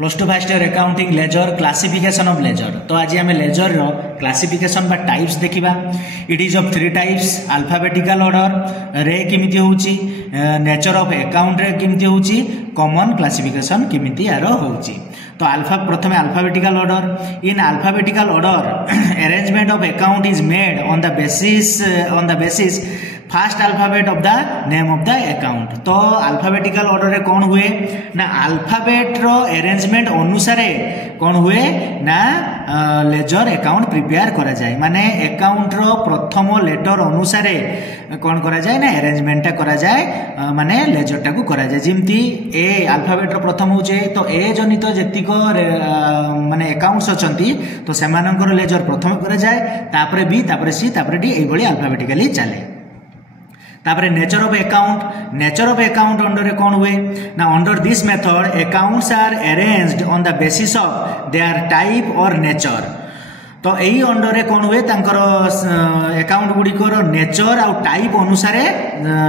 Plus two first year accounting ledger classification of ledger. तो आज आम लेजर रो क्लासिफिकेशन बा टाइप्स देखिबा। It is of 3 types alphabetical order रे किमिति होउची, नेचर ऑफ अकाउंट रे किमिति होउची, कॉमन क्लासिफिकेशन किमिति आरो होउची। तो प्रथमे alphabetical order. In alphabetical order arrangement of account is made on the basis fast alphabet of the name of the account. तो अल्फाबेटिकल ऑर्डर रे कौन हुए ना अल्फाबेट रो अरेंजमेंट अनुसार कौन हुए ना लेजर अकाउंट प्रिपेयर करा जाए। माने अकाउंट रो प्रथम लेटर अनुसार कौन करा जाए ना अरेंजमेंट करा जाए, माने लेजर टाकू करा जाए। जिमती ए अल्फाबेट रो प्रथम होचे तो ए जनित जेतिको माने अकाउंट्स अछंती तो सेमानकर लेजर प्रथम करा जाए, तापरे बी, तापरे सी, तापरे डी, एई भली अल्फाबेटिकली चले। तापरे नेचर ऑफ अकाउंट अंडर रे कौन हुए ना under this method accounts are arranged on the basis of their type और नेचर। तो यही अंडर रे कौन हुए तांकर अकाउंट गुड़िकर नेचर आउ टाइप अनुसार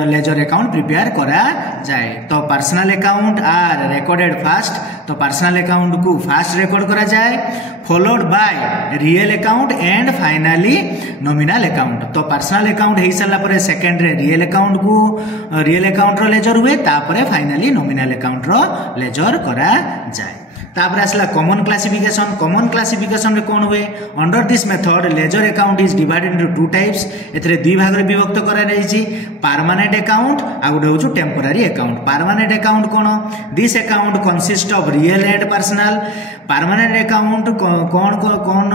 लेजर अकाउंट प्रिपेयर करा जाए। तो personal account are recorded first, तो पर्सनल अकाउंट को फास्ट रिकॉर्ड करा जाए, followed by real account and finally nominal account. तो पर्सनल अकाउंट हो सारा पर सेकेंड रे रियल अकाउंट रो लेजर हुए, तापरे फाइनली नॉमिनल अकाउंट रो लेजर करा जाए। तापरे आसला कॉमन क्लासिफिकेशन रे कौन हुए under this method ledger account is divided into 2 types. एथरे 2 भाग रे विभक्त करा जायछि, परमानेंट अकाउंट आ गुडे होछु टेम्पोरारी अकाउंट। परमानेंट अकाउंट कोन this account consist of real and personal. Permanent account कौन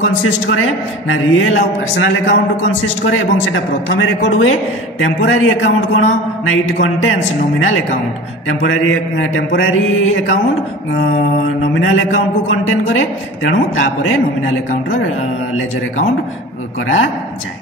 कंसिस्ट करे ना रियल और पर्सनल अकाउंट कंसिस्ट करे एवं सेटा प्रथम रिकॉर्ड हुए। टेम्पोरारी अकाउंट कोन ना it contains nominal account. Temporary account nominal account को कंटेन करे, तेणु तापरे नॉमिनल अकाउंट रो लेजर अकाउंट करा जाए।